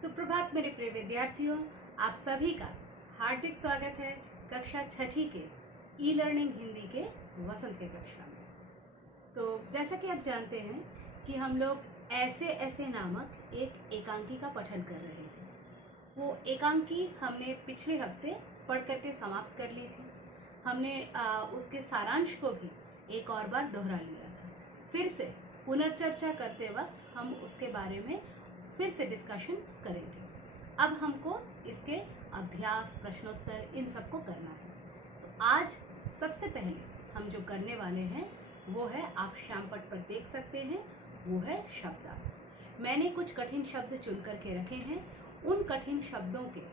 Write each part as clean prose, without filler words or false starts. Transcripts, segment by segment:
सुप्रभात मेरे प्रिय विद्यार्थियों, आप सभी का हार्दिक स्वागत है कक्षा छठी के ई लर्निंग हिंदी के वसंत के कक्षा में। तो जैसा कि आप जानते हैं कि हम लोग ऐसे ऐसे नामक एक एकांकी का पठन कर रहे थे। वो एकांकी हमने पिछले हफ्ते पढ़ करके समाप्त कर ली थी। हमने उसके सारांश को भी एक और बार दोहरा लिया था। फिर से पुनर्चर्चा करते वक्त हम उसके बारे में फिर से डिस्कशंस करेंगे। अब हमको इसके अभ्यास, प्रश्नोत्तर इन सब को करना है। तो आज सबसे पहले हम जो करने वाले हैं वो है, आप श्यामपट पर देख सकते हैं, वो है शब्दार्थ। मैंने कुछ कठिन शब्द चुन करके रखे हैं। उन कठिन शब्दों के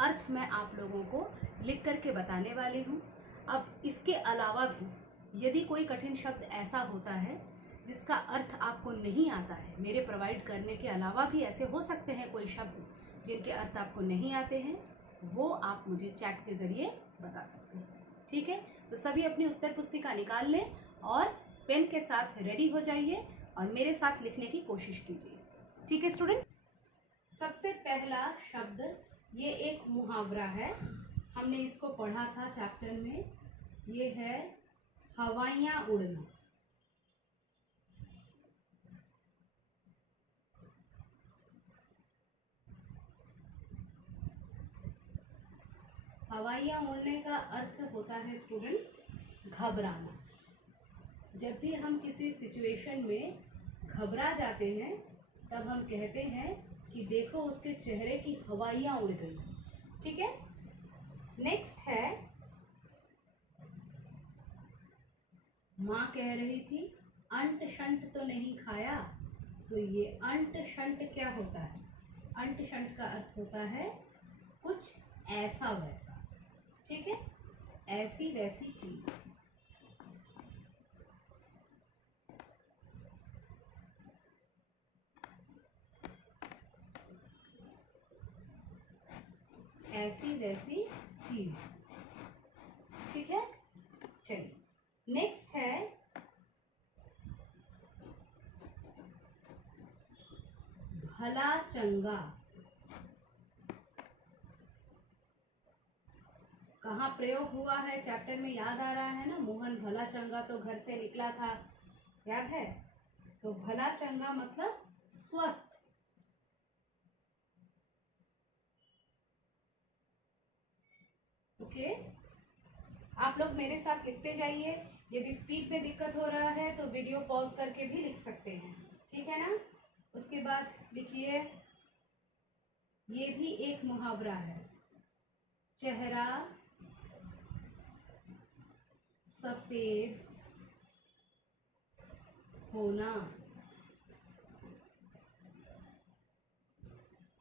अर्थ मैं आप लोगों को लिख करके बताने वाली हूँ। अब इसके अलावा भी यदि कोई कठिन शब्द ऐसा होता है जिसका अर्थ आपको नहीं आता है, मेरे प्रोवाइड करने के अलावा भी ऐसे हो सकते हैं कोई शब्द जिनके अर्थ आपको नहीं आते हैं, वो आप मुझे चैट के ज़रिए बता सकते हैं। ठीक है, तो सभी अपनी उत्तर पुस्तिका निकाल लें और पेन के साथ रेडी हो जाइए और मेरे साथ लिखने की कोशिश कीजिए। ठीक है स्टूडेंट, सबसे पहला शब्द ये एक मुहावरा है, हमने इसको पढ़ा था चैप्टर में। ये है हवाइयाँ उड़ना। हवाइयाँ उड़ने का अर्थ होता है स्टूडेंट्स घबराना। जब भी हम किसी सिचुएशन में घबरा जाते हैं तब हम कहते हैं कि देखो उसके चेहरे की हवाइयाँ उड़ गई। ठीक है, नेक्स्ट है, माँ कह रही थी अंट शंट तो नहीं खाया। तो ये अंट शंट क्या होता है? अंट शंट का अर्थ होता है कुछ ऐसा वैसा। ठीक है, ऐसी वैसी चीज। ऐसी वैसी चीज। ठीक है, चलिए नेक्स्ट है भला चंगा। कहाँ प्रयोग हुआ है चैप्टर में याद आ रहा है ना? मोहन भला चंगा तो घर से निकला था, याद है? तो भला चंगा मतलब स्वस्थ। ओके, आप लोग मेरे साथ लिखते जाइए। यदि स्पीड में दिक्कत हो रहा है तो वीडियो पॉज करके भी लिख सकते हैं। ठीक है ना? उसके बाद लिखिए, ये भी एक मुहावरा है, चेहरा सफेद होना।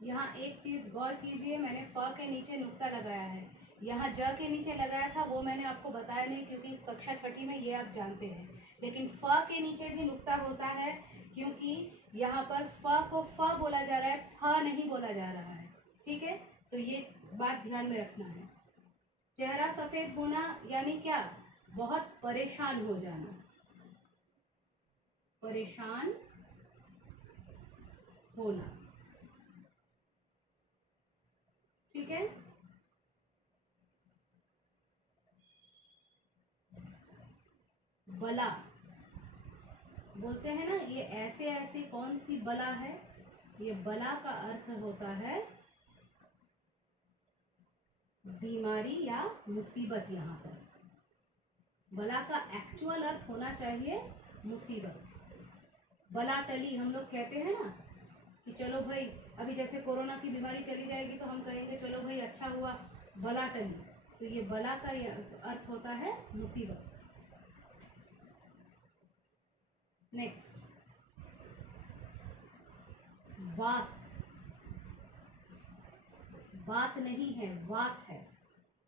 यहाँ एक चीज गौर कीजिए, मैंने फ के नीचे नुक्ता लगाया है। यहाँ ज के नीचे लगाया था, वो मैंने आपको बताया नहीं क्योंकि कक्षा छठी में ये आप जानते हैं। लेकिन फ के नीचे भी नुक्ता होता है क्योंकि यहाँ पर फ को फ बोला जा रहा है, फ नहीं बोला जा रहा है। ठीक है, तो ये बात ध्यान में रखना है। चेहरा सफेद होना यानी क्या? बहुत परेशान हो जाना, परेशान होना। ठीक है, बला बोलते हैं ना, ये ऐसे ऐसे कौन सी बला है? ये बला का अर्थ होता है बीमारी या मुसीबत। यहाँ पर बला का एक्चुअल अर्थ होना चाहिए मुसीबत। बला टली हम लोग कहते हैं ना कि चलो भाई, अभी जैसे कोरोना की बीमारी चली जाएगी तो हम कहेंगे चलो भाई अच्छा हुआ, बला टली। तो ये बला का अर्थ होता है मुसीबत। नेक्स्ट, वात। बात नहीं है, वात है।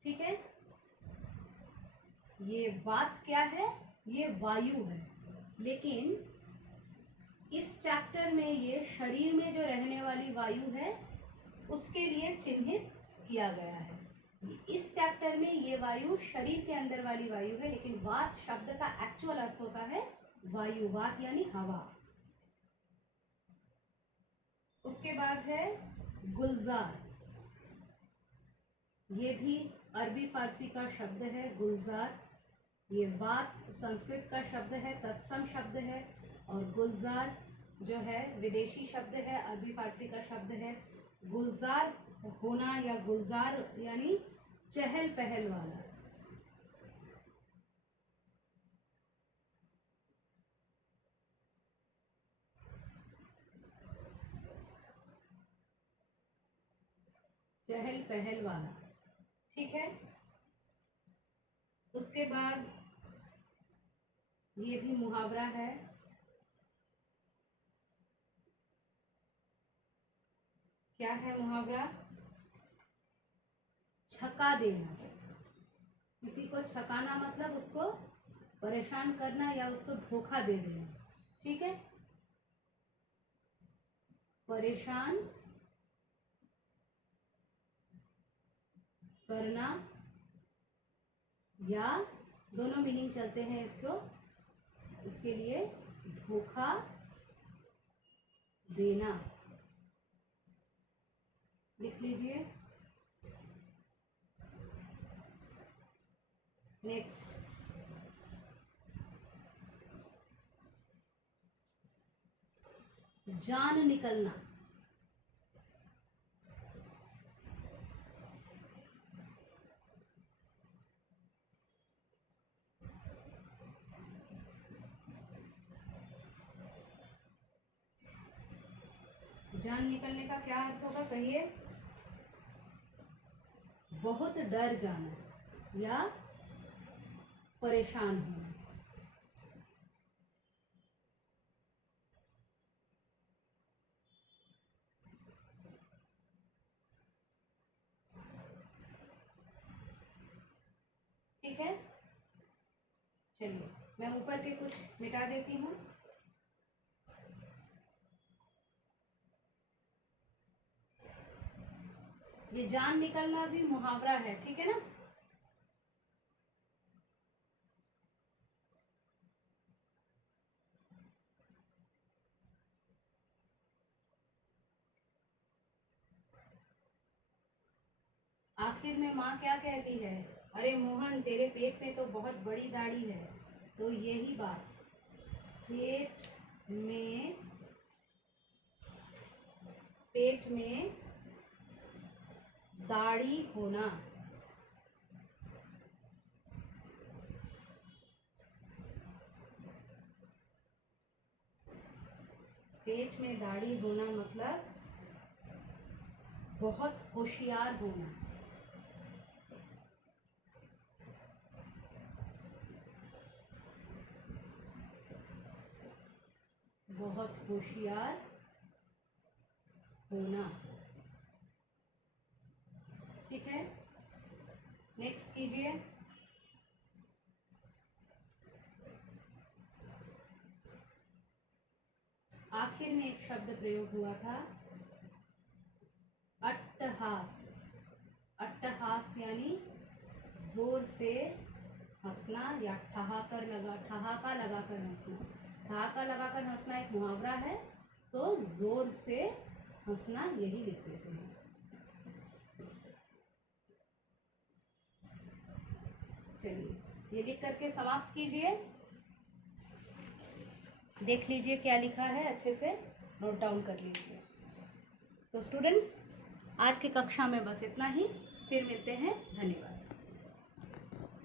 ठीक है, ये वात क्या है? ये वायु है। लेकिन इस चैप्टर में ये शरीर में जो रहने वाली वायु है उसके लिए चिन्हित किया गया है। इस चैप्टर में ये वायु शरीर के अंदर वाली वायु है, लेकिन वात शब्द का एक्चुअल अर्थ होता है वायु। वात यानी हवा। उसके बाद है गुलजार, ये भी अरबी फारसी का शब्द है गुलजार। ये वात संस्कृत का शब्द है, तत्सम शब्द है। और गुलजार जो है विदेशी शब्द है, अरबी फारसी का शब्द है। गुलजार होना या गुलजार यानी चहल पहल वाला। चहल पहल वाला, ठीक है। उसके बाद ये भी मुहावरा है, क्या है मुहावरा? छका देना। किसी को छकाना मतलब उसको परेशान करना या उसको धोखा दे देना, ठीक है। परेशान करना या दोनों मीनिंग चलते हैं इसको, इसके लिए धोखा देना। लिख लीजिए। नेक्स्ट, जान निकलना। जान निकलने का क्या अर्थ होगा, कहिए? बहुत डर जाना या परेशान होना। ठीक है, चलिए मैं ऊपर के कुछ मिटा देती हूँ। ये जान निकलना भी मुहावरा है, ठीक है ना। आखिर में माँ क्या कहती है? अरे मोहन, तेरे पेट में तो बहुत बड़ी दाढ़ी है। तो यही बात, पेट में दाढ़ी होना, पेट में दाढ़ी होना मतलब बहुत होशियार होना। बहुत होशियार होना, ठीक है। नेक्स्ट कीजिए। आखिर में एक शब्द प्रयोग हुआ था, अट्टहास। अट्टहास यानी जोर से हंसना या ठहाका लगाकर हंसना। ठहाका लगाकर हंसना एक मुहावरा है, तो जोर से हंसना यही लिख देते हैं। चलिए ये लिख करके समाप्त कीजिए। देख लीजिए क्या लिखा है, अच्छे से नोट डाउन कर लीजिए। तो स्टूडेंट्स, आज की कक्षा में बस इतना ही। फिर मिलते हैं, धन्यवाद।